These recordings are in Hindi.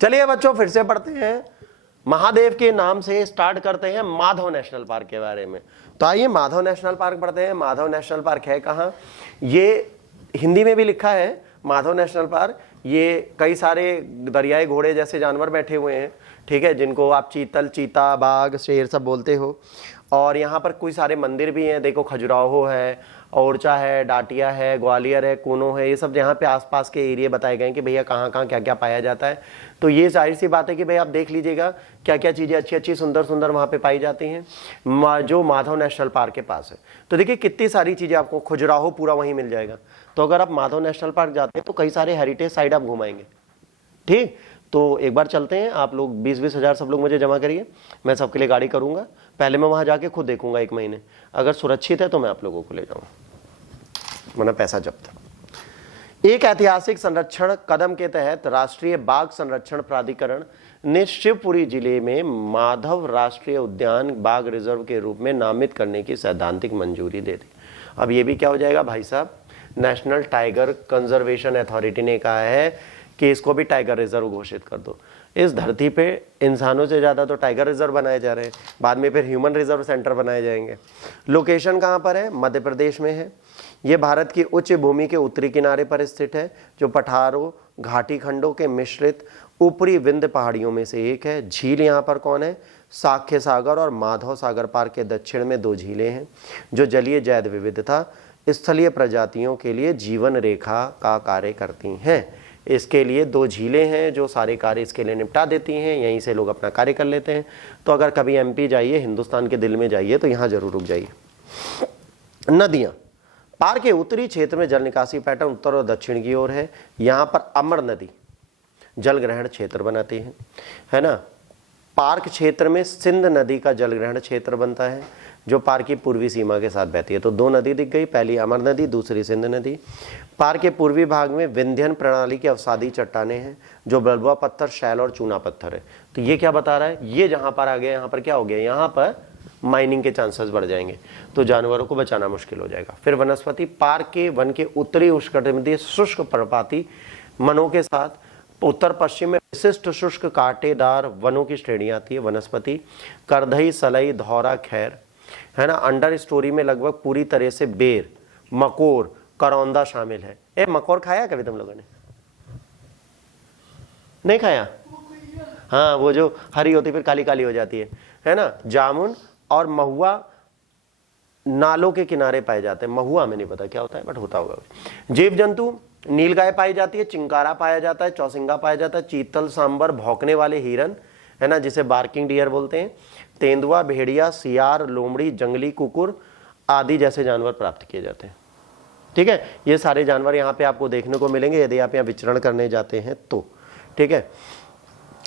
चलिए बच्चों फिर से पढ़ते हैं। महादेव के नाम से स्टार्ट करते हैं माधव नेशनल पार्क के बारे में। तो आइए माधव नेशनल पार्क पढ़ते हैं। माधव नेशनल पार्क है कहाँ? ये हिंदी में भी लिखा है माधव नेशनल पार्क। ये कई सारे दरियाई घोड़े जैसे जानवर बैठे हुए हैं, ठीक है, जिनको आप चीतल, चीता, बाघ, शेर सब बोलते हो। और यहाँ पर कोई सारे मंदिर भी हैं, देखो खजुराहो है, ओरछा है, डाटिया है, ग्वालियर है, कूनो है, ये सब यहाँ पे आसपास के एरिया बताए गए हैं कि भैया कहाँ कहाँ क्या क्या पाया जाता है। तो ये जाहिर सी बात है कि भाई आप देख लीजिएगा क्या क्या चीज़ें अच्छी अच्छी सुंदर सुंदर वहाँ पे पाई जाती हैं जो माधव नेशनल पार्क के पास है। तो देखिए कितनी सारी चीज़ें आपको, खजुराहो पूरा वहीं मिल जाएगा। तो अगर आप माधव नेशनल पार्क जाते हैं तो कई सारे हेरिटेज साइट आप घुमाएंगे, ठीक। तो एक बार चलते हैं, आप लोग 20-20 हज़ार सब लोग मुझे जमा करिए, मैं सबके लिए गाड़ी करूंगा। पहले मैं वहां जाके खुद देखूंगा 1 महीने, अगर सुरक्षित है तो मैं आप लोगों को ले जाऊंगा, वरना पैसा जब्त। एक ऐतिहासिक संरक्षण कदम के तहत राष्ट्रीय बाघ संरक्षण प्राधिकरण ने शिवपुरी जिले में माधव राष्ट्रीय उद्यान बाघ रिजर्व के रूप में नामित करने की सैद्धांतिक मंजूरी दे दी। अब ये भी क्या हो जाएगा भाई साहब, नेशनल टाइगर कंजर्वेशन अथॉरिटी ने कहा है कि इसको भी टाइगर रिजर्व घोषित कर दो। इस धरती पे इंसानों से ज़्यादा तो टाइगर रिजर्व बनाए जा रहे हैं, बाद में फिर ह्यूमन रिजर्व सेंटर बनाए जाएंगे। लोकेशन कहाँ पर है? मध्य प्रदेश में है। ये भारत की उच्च भूमि के उत्तरी किनारे पर स्थित है, जो पठारों घाटी खंडों के मिश्रित ऊपरी विंध्य पहाड़ियों में से एक है। झील यहाँ पर कौन है? साख्य सागर और माधव सागर पार्क के दक्षिण में 2 झीलें हैं जो जलीय जैव विविधता, स्थलीय प्रजातियों के लिए जीवन रेखा का कार्य करती हैं। इसके लिए 2 झीलें हैं जो सारे कार्य इसके लिए निपटा देती हैं, यहीं से लोग अपना कार्य कर लेते हैं। तो अगर कभी एमपी जाइए, हिंदुस्तान के दिल में जाइए, तो यहाँ जरूर रुक जाइए। नदियाँ, पार्क के उत्तरी क्षेत्र में जल निकासी पैटर्न उत्तर और दक्षिण की ओर है। यहाँ पर अमर नदी जल ग्रहण क्षेत्र बनाती है ना। पार्क क्षेत्र में सिंध नदी का जल ग्रहण क्षेत्र बनता है जो पार्क की पूर्वी सीमा के साथ बहती है। तो 2 नदी दिख गई, पहली अमर नदी, दूसरी सिंध नदी। पार्क के पूर्वी भाग में विंध्यन प्रणाली की अवसादी चट्टानें हैं जो बलुआ पत्थर, शैल और चूना पत्थर है। तो ये क्या बता रहा है? ये जहां पर आ गया, यहाँ पर क्या हो गया? यहाँ पर माइनिंग के चांसेस बढ़ जाएंगे, तो जानवरों को बचाना मुश्किल हो जाएगा। फिर वनस्पति, पार्क के वन के उत्तरी उष्णकटिबंधीय शुष्क पर्णपाती वनों के साथ उत्तर पश्चिम में विशिष्ट शुष्क कांटेदार वनों की श्रेणी आती है। वनस्पति, करधई, सलई, धौरा, खैर, है ना। अंडर स्टोरी में लगभग पूरी तरह से बेर, मकोर, करौंदा शामिल है। ए मकोर खाया कभी तुम लोगों ने? नहीं खाया? हाँ, वो जो हरी होती फिर काली काली हो जाती है ना। जामुन और महुआ नालों के किनारे पाए जाते हैं। महुआ में नहीं पता क्या होता है, बट होता होगा। जीव जंतु, नीलगाय पाई जाती है, चिंकारा पाया जाता है, चौसिंगा पाया जाता है, चीतल, सांबर, भौंकने वाले हिरन, है ना, जिसे बार्किंग डियर बोलते हैं, तेंदुआ, भेड़िया, सियार, लोमड़ी, जंगली कुकुर आदि जैसे जानवर प्राप्त किए जाते हैं। ठीक है, ये सारे जानवर यहाँ पे आपको देखने को मिलेंगे यदि आप यहाँ विचरण करने जाते हैं तो। ठीक है,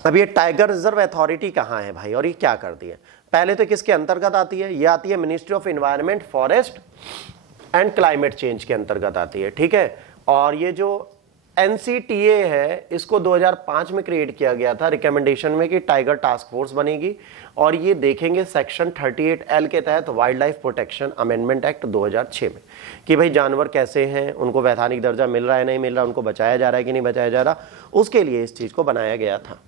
अब ये टाइगर रिजर्व अथॉरिटी कहाँ है भाई, और ये क्या करती है? पहले तो किसके अंतर्गत आती है? ये आती है ministry of environment, forest and climate change के अंतर्गत आती है। ठीक है, और ये जो NCTA है, इसको 2005 में क्रिएट किया गया था रिकमेंडेशन में कि टाइगर टास्क फोर्स बनेगी, और ये देखेंगे सेक्शन 38L के तहत wild life protection amendment act 2006 में कि भाई जानवर कैसे हैं, उनको वैधानिक दर्जा मिल रहा है नहीं मिल रहा, उनको बचाया जा रहा है कि नहीं बचाया जा रहा, उसके लिए इस चीज़ को बनाया गया था।